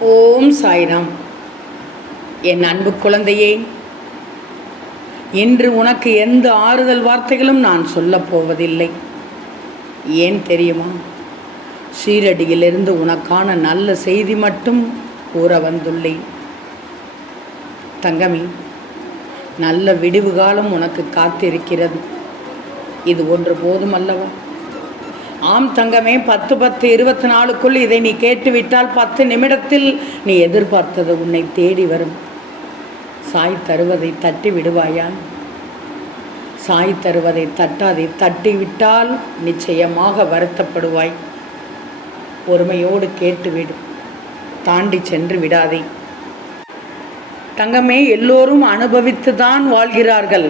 ஓம் சாய்ராம். என் அன்பு குழந்தையே இன்று உனக்கு எந்த ஆறுதல் வார்த்தைகளும் நான் சொல்லப் போவதில்லை. ஏன் தெரியுமா? சீரடியிலிருந்து உனக்கான நல்ல செய்தி மட்டும் கூற வந்துள்ளேன். தங்கமி நல்ல விடிவு காலம் உனக்கு காத்திருக்கிறது. இது ஒன்று போதும் அல்லவா ஆம் தங்கமே பத்து பத்து இருபத்தி நாலுக்குள் இதை நீ கேட்டுவிட்டால் பத்து நிமிடத்தில் நீ எதிர்பார்த்தது உன்னை தேடி வரும். சாய் தருவதை தட்டி விடுவாயா சாய் தருவதை தட்டாதை தட்டி விட்டால் நிச்சயமாக வருத்தப்படுவாய். பொறுமையோடு கேட்டுவிடு தாண்டி சென்று விடாதே. தங்கமே எல்லோரும் அனுபவித்து தான் வாழ்கிறார்கள்.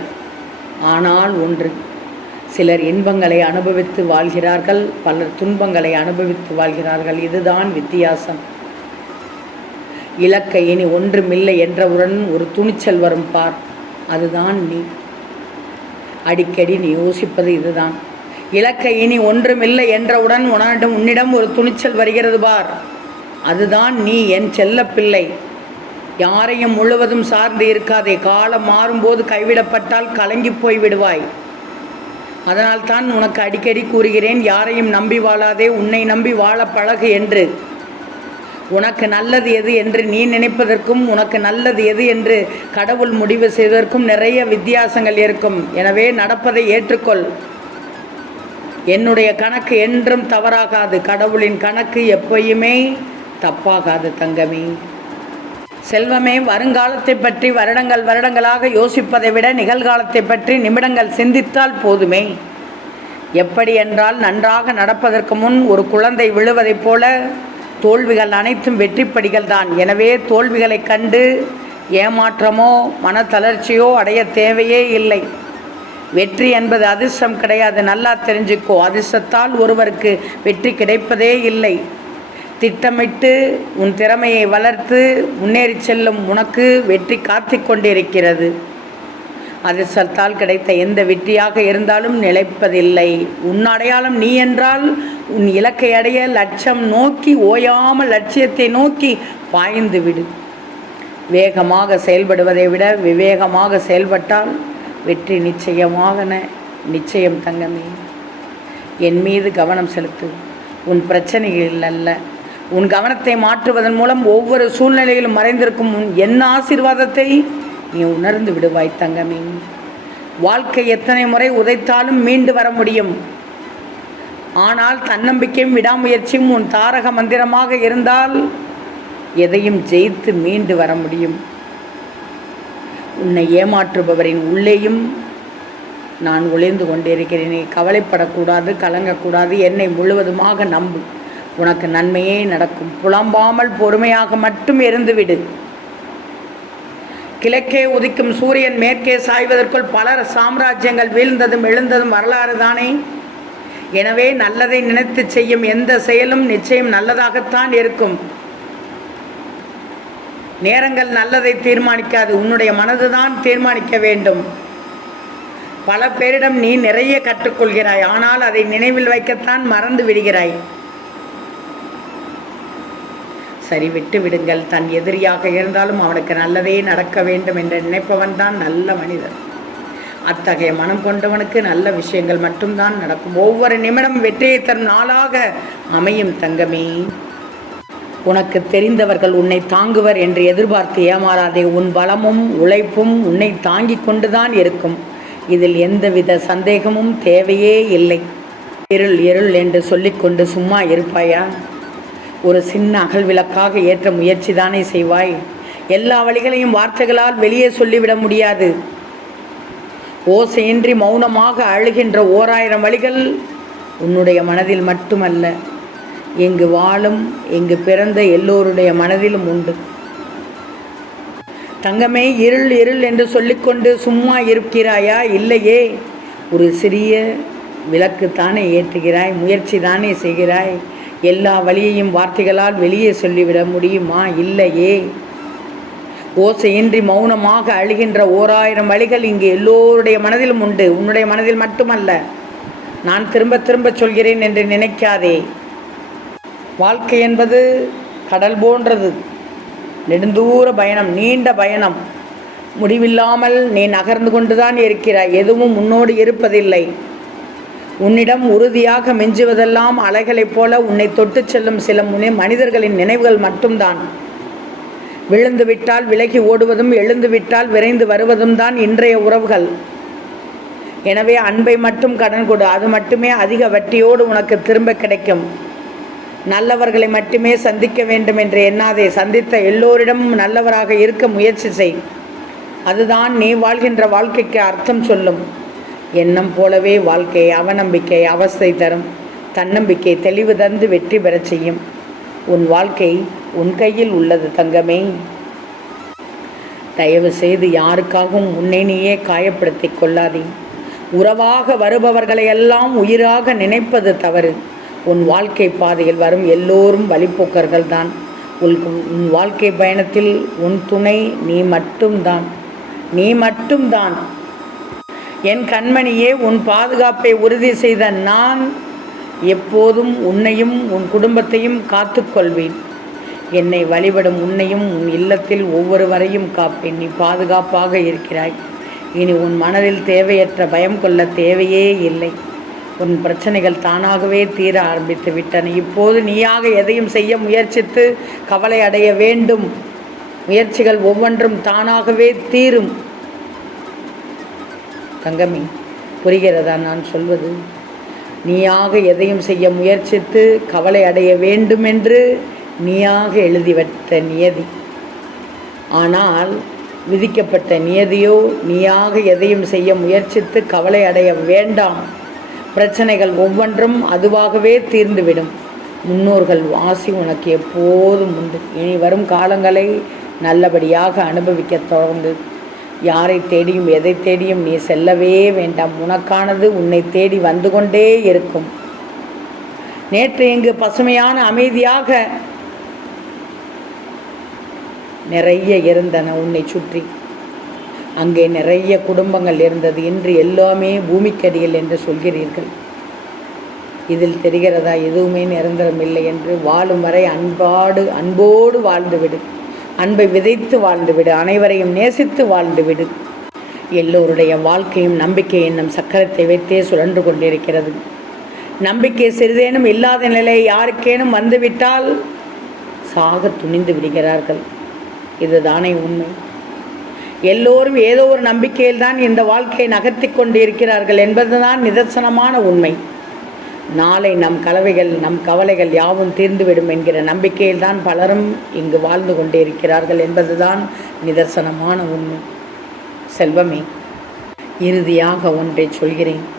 ஆனால் ஒன்று சிலர் இன்பங்களை அனுபவித்து வாழ்கிறார்கள் பலர் துன்பங்களை அனுபவித்து வாழ்கிறார்கள். இதுதான் வித்தியாசம். இலக்கை இனி ஒன்றுமில்லை என்றவுடன் ஒரு துணிச்சல் வரும் பார். அதுதான் நீ. அடிக்கடி நீ யோசிப்பது இதுதான். இலக்கை இனி ஒன்றுமில்லை என்றவுடன் உன்னிடம் உன்னிடம் ஒரு துணிச்சல் வருகிறது பார். அதுதான் நீ என் செல்ல பிள்ளை யாரையும் முழுவதும் சார்ந்து இருக்காதே. காலம் மாறும்போது கைவிடப்பட்டால் கலங்கி போய் விடுவாய் அதனால் தான் உனக்கு அடிக்கடி கூறுகிறேன் யாரையும் நம்பி வாழாதே உன்னை நம்பி வாழ பழகு என்று. உனக்கு நல்லது எது என்று நீ நினைப்பதற்கும் உனக்கு நல்லது எது என்று கடவுள் முடிவு செய்வதற்கும் நிறைய வித்தியாசங்கள் இருக்கும். எனவே நடப்பதை ஏற்றுக்கொள். என்னுடைய கணக்கு என்றும் தவறாகாது. கடவுளின் கணக்கு எப்பயுமே தப்பாகாது தங்கமே. செல்வமே வருங்காலத்தை பற்றி வருடங்கள் வருடங்களாக யோசிப்பதை விட நிகழ்காலத்தை பற்றி நிமிடங்கள் சிந்தித்தால் போதுமே. எப்படி என்றால் நன்றாக நடப்பதற்கு முன் ஒரு குழந்தை விழுவதைப் போல தோல்விகள் அனைத்தும் வெற்றிப்படிகள் தான். எனவே தோல்விகளை கண்டு ஏமாற்றமோ மனத்தளர்ச்சியோ அடைய தேவையே இல்லை. வெற்றி என்பது அதிர்ஷ்டம் கிடையாது நல்லா தெரிஞ்சுக்கோ. அதிர்ஷ்டத்தால் ஒருவருக்கு வெற்றி கிடைப்பதே இல்லை. திட்டமிட்டு உன் திறமையை வளர்த்து முன்னேறி செல்லும் உனக்கு வெற்றி காத்து கொண்டிருக்கிறது. அதிர்ஷ்டத்தால் கிடைத்த எந்த வெற்றியாக இருந்தாலும் நிலைப்பதில்லை. உன் அடையாளம் நீ என்றால் உன் இலக்கை அடைய லட்சம் நோக்கி ஓயாமல் லட்சியத்தை நோக்கி பாய்ந்து விடு. வேகமாக செயல்படுவதை விட விவேகமாக செயல்பட்டால் வெற்றி நிச்சயமாகன நிச்சயம் தங்கமே. என் மீது கவனம் செலுத்து. உன் பிரச்சனைகளில் அல்ல. உன் கவனத்தை மாற்றுவதன் மூலம் ஒவ்வொரு சூழ்நிலையிலும் மறைந்திருக்கும் உன் என்ன ஆசீர்வாதத்தை நீ உணர்ந்து விடுவாய் தங்கமே. வாழ்க்கை எத்தனை முறை உதைத்தாலும் மீண்டு வர முடியும். ஆனால் தன்னம்பிக்கையும் விடாமுயற்சியும் உன் தாரக மந்திரமாக இருந்தால் எதையும் ஜெயித்து மீண்டு வர முடியும். உன்னை ஏமாற்றுபவரின் உள்ளேயும் நான் ஒளிந்து கொண்டிருக்கிறேன். நீ கவலைப்படக்கூடாது கலங்கக்கூடாது. என்னை முழுவதுமாக நம்பு. உனக்கு நன்மையே நடக்கும். புலம்பாமல் பொறுமையாக மட்டும் இருந்துவிடு. கிழக்கே உதிக்கும் சூரியன் மேற்கே சாய்வதற்குள் பல சாம்ராஜ்யங்கள் வீழ்ந்ததும் எழுந்ததும் வரலாறு தானே? எனவே நல்லதை நினைத்து செய்யும் எந்த செயலும் நிச்சயம் நல்லதாகத்தான் இருக்கும். நேரங்கள் நல்லதை தீர்மானிக்காது. உன்னுடைய மனதுதான் தீர்மானிக்க வேண்டும். பல பேரிடம் நீ நிறைய கற்றுக்கொள்கிறாய். ஆனால் அதை நினைவில் வைக்கத்தான் மறந்து விடுகிறாய். சரி விட்டு விடுங்கள். தன் எதிரியாக இருந்தாலும் அவனுக்கு நல்லதே நடக்க வேண்டும் என்று நினைப்பவன் தான் நல்ல மனிதன். அத்தகைய மனம் கொண்டவனுக்கு நல்ல விஷயங்கள் மட்டும்தான் நடக்கும். ஒவ்வொரு நிமிடம் வெற்றியை தரும் நாளாக அமையும் தங்கமே. உனக்கு தெரிந்தவர்கள் உன்னை தாங்குவர் என்று எதிர்பார்த்து ஏமாறாதே. உன் பலமும் உழைப்பும் உன்னை தாங்கிக் கொண்டுதான் இருக்கும். இதில் எந்தவித சந்தேகமும் தேவையே இல்லை. இருள் இருள் என்று சொல்லிக்கொண்டு சும்மா இருப்பாயா? ஒரு சின்ன அகல் விளக்காக ஏற்ற முயற்சி தானே செய்வாய். எல்லா வழிகளையும் வார்த்தைகளால் வெளியே சொல்லிவிட முடியாது. ஓசையின்றி மௌனமாக அழுகின்ற ஓராயிரம் வழிகள் உன்னுடைய மனதில் மட்டுமல்ல. இங்கு வாழும் இங்கு பிறந்த எல்லோருடைய மனதிலும் உண்டு. தங்கமே இருள் இருள் என்று சொல்லிக்கொண்டு சும்மா இருக்கிறாயா? இல்லையே. ஒரு சிறிய விளக்கு தானே ஏற்றுகிறாய் முயற்சி தானே செய்கிறாய். எல்லா வழியையும் வார்த்தைகளால் வெளியே சொல்லிவிட முடியுமா? இல்லையே. ஓசையின்றி மௌனமாக அழுகின்ற ஓராயிரம் வழிகள் இங்கு எல்லோருடைய மனதிலும் உண்டு. உன்னுடைய மனதில் மட்டுமல்ல நான் திரும்ப திரும்ப சொல்கிறேன் என்று நினைக்காதே. வாழ்க்கை என்பது கடல் போன்றது. நெடுந்தூர பயணம் நீண்ட பயணம். முடிவில்லாமல் நீ நகர்ந்து கொண்டுதான் இருக்கிறாய். எதுவும் முன்னோடு இருப்பதில்லை. உன்னிடம் உறுதியாக மிஞ்சுவதெல்லாம் அலைகளைப் போல உன்னை தொட்டு செல்லும் சில முனை மனிதர்களின் நினைவுகள் மட்டும்தான். விழுந்து விட்டால் விலகி ஓடுவதும் எழுந்துவிட்டால் விரைந்து வருவதும் தான் இன்றைய உறவுகள். எனவே அன்பை மட்டும் கடன் கொடு அது மட்டுமே அதிக வட்டியோடு உனக்கு திரும்ப கிடைக்கும். நல்லவர்களை மட்டுமே சந்திக்க வேண்டும் என்று எண்ணாதே சந்தித்த எல்லோரிடமும் நல்லவராக இருக்க முயற்சி செய். அதுதான் நீ வாழ்கின்ற வாழ்க்கைக்கு அர்த்தம் சொல்லும். எண்ணம் போலவே வாழ்க்கை அவநம்பிக்கை அவஸ்தை தரும். தன்னம்பிக்கை தெளிவு தந்து வெற்றி பெறச் செய்யும். உன் வாழ்க்கை உன் கையில் உள்ளது தங்கமே. தயவு செய்து யாருக்காகவும் உன்னை நீயே காயப்படுத்திக் கொள்ளாதே. உறவாக வருபவர்களை எல்லாம் உயிராக நினைப்பது தவறு. உன் வாழ்க்கை பாதையில் வரும் எல்லோரும் வழிப்போக்கர்கள் தான். உன் வாழ்க்கை பயணத்தில் உன் துணை நீ மட்டும்தான். நீ மட்டும்தான். என் கண்மணியே உன் பாதுகாப்பை உறுதி செய்த நான் எப்போதும் உன்னையும் உன் குடும்பத்தையும் காத்துக்கொள்வேன் என்னை வழிபடும் உன்னையும் உன் இல்லத்தில் ஒவ்வொருவரையும் காப்பேன். நீ பாதுகாப்பாக இருக்கிறாய். இனி உன் மனதில் தேவையற்ற பயம் கொள்ள தேவையே இல்லை. உன் பிரச்சனைகள் தானாகவே தீர ஆரம்பித்து விட்டன. இப்போது நீயாக எதையும் செய்ய முயற்சித்து கவலை அடைய வேண்டும். முயற்சிகள் ஒவ்வொன்றும் தானாகவே தீரும். தங்கமி புரிகிறதா நான் சொல்வது? நீயாக எதையும் செய்ய முயற்சித்து கவலை அடைய வேண்டுமென்று நீயாக எழுதி வைத்த நியதி. ஆனால் விதிக்கப்பட்ட நியதியோ நீயாக எதையும் செய்ய முயற்சித்து கவலை அடைய வேண்டாம். பிரச்சனைகள் ஒவ்வொன்றும் அதுவாகவே தீர்ந்துவிடும். முன்னோர்கள் வாசி உனக்கு எப்போதும் உண்டு. இனி வரும் காலங்களை நல்லபடியாக அனுபவிக்க தொடர்ந்து யாரை தேடியும் எதை தேடியும் நீ செல்லவே வேண்டாம். உனக்கானது உன்னை தேடி வந்து கொண்டே இருக்கும். நேற்று இங்கு பசுமையான அமைதியாக நிறைய இருந்தன உன்னை சுற்றி. அங்கே நிறைய குடும்பங்கள் இருந்தது. இன்று எல்லாமே பூமிக்கடியில் என்று சொல்கிறீர்கள். இதில் தெரிகிறதா? எதுவுமே நிரந்தரம் இல்லை என்று வாழும் வரை அன்பாடு அன்போடு வாழ்ந்துவிடு. அன்பை விதைத்து வாழ்ந்துவிடு அனைவரையும் நேசித்து வாழ்ந்துவிடு. எல்லோருடைய வாழ்க்கையும் நம்பிக்கை என்னும் சக்கரத்தை வைத்தே சுழன்று கொண்டிருக்கிறது. நம்பிக்கை சிறிதேனும் இல்லாத நிலை யாருக்கேனும் வந்துவிட்டால் சாக துணிந்து விடுகிறார்கள். இதுதானே உண்மை. எல்லோரும் ஏதோ ஒரு நம்பிக்கையில்தான் இந்த வாழ்க்கையை நகர்த்தி கொண்டு இருக்கிறார்கள் என்பதுதான் நிதர்சனமான உண்மை. நாளை நம் கலவைகள் நம் கவலைகள் யாவும் தீர்ந்துவிடும் என்கிற நம்பிக்கையில் தான் பலரும் இங்கு வாழ்ந்து கொண்டே இருக்கிறார்கள் என்பதுதான் நிதர்சனமான உண்மை. செல்வமே இறுதியாக ஒன்றை சொல்கிறேன்.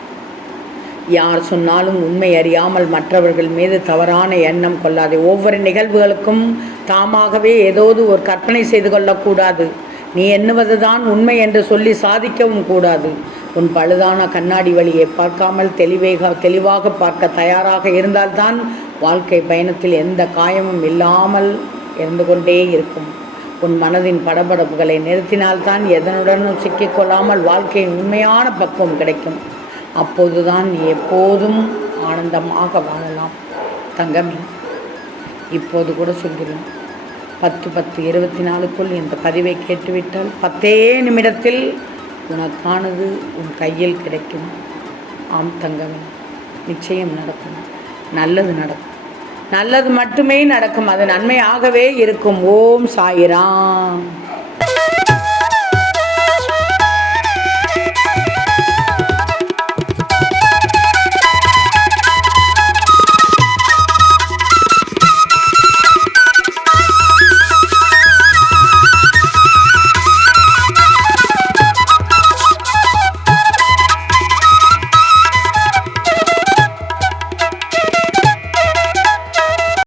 யார் சொன்னாலும் உண்மை அறியாமல் மற்றவர்கள் மீது தவறான எண்ணம் கொள்ளாதே. ஒவ்வொரு நிகழ்வுகளுக்கும் தாமாகவே ஏதோது ஒரு கற்பனை செய்து கொள்ளக்கூடாது. நீ எண்ணுவதுதான் உண்மை என்று சொல்லி சாதிக்கவும் கூடாது. உன் பழுதான கண்ணாடி வழியை பார்க்காமல் தெளிவேக தெளிவாக பார்க்க தயாராக இருந்தால்தான் வாழ்க்கை பயணத்தில் எந்த காயமும் இல்லாமல் இருந்து கொண்டே இருக்கும். உன் மனதின் படபடப்புகளை நிறுத்தினால்தான் எதனுடனும் சிக்கிக்கொள்ளாமல் வாழ்க்கையின் உண்மையான பக்குவம் கிடைக்கும். அப்போதுதான் நீ எப்போதும் ஆனந்தமாக வாழலாம். தங்கமே இப்போது கூட சொல்கிறேன். பத்து பத்து இருபத்தி நாலுக்குள் இந்த பதிவை கேட்டுவிட்டால் பத்தே நிமிடத்தில் உனக்கானது உன் கையில் கிடைக்கும். ஆம் தங்கமே நிச்சயம் நடக்கும். நல்லது நடக்கும். நல்லது மட்டுமே நடக்கும். அது நன்மையாகவே இருக்கும். ஓம் சாயிராம்.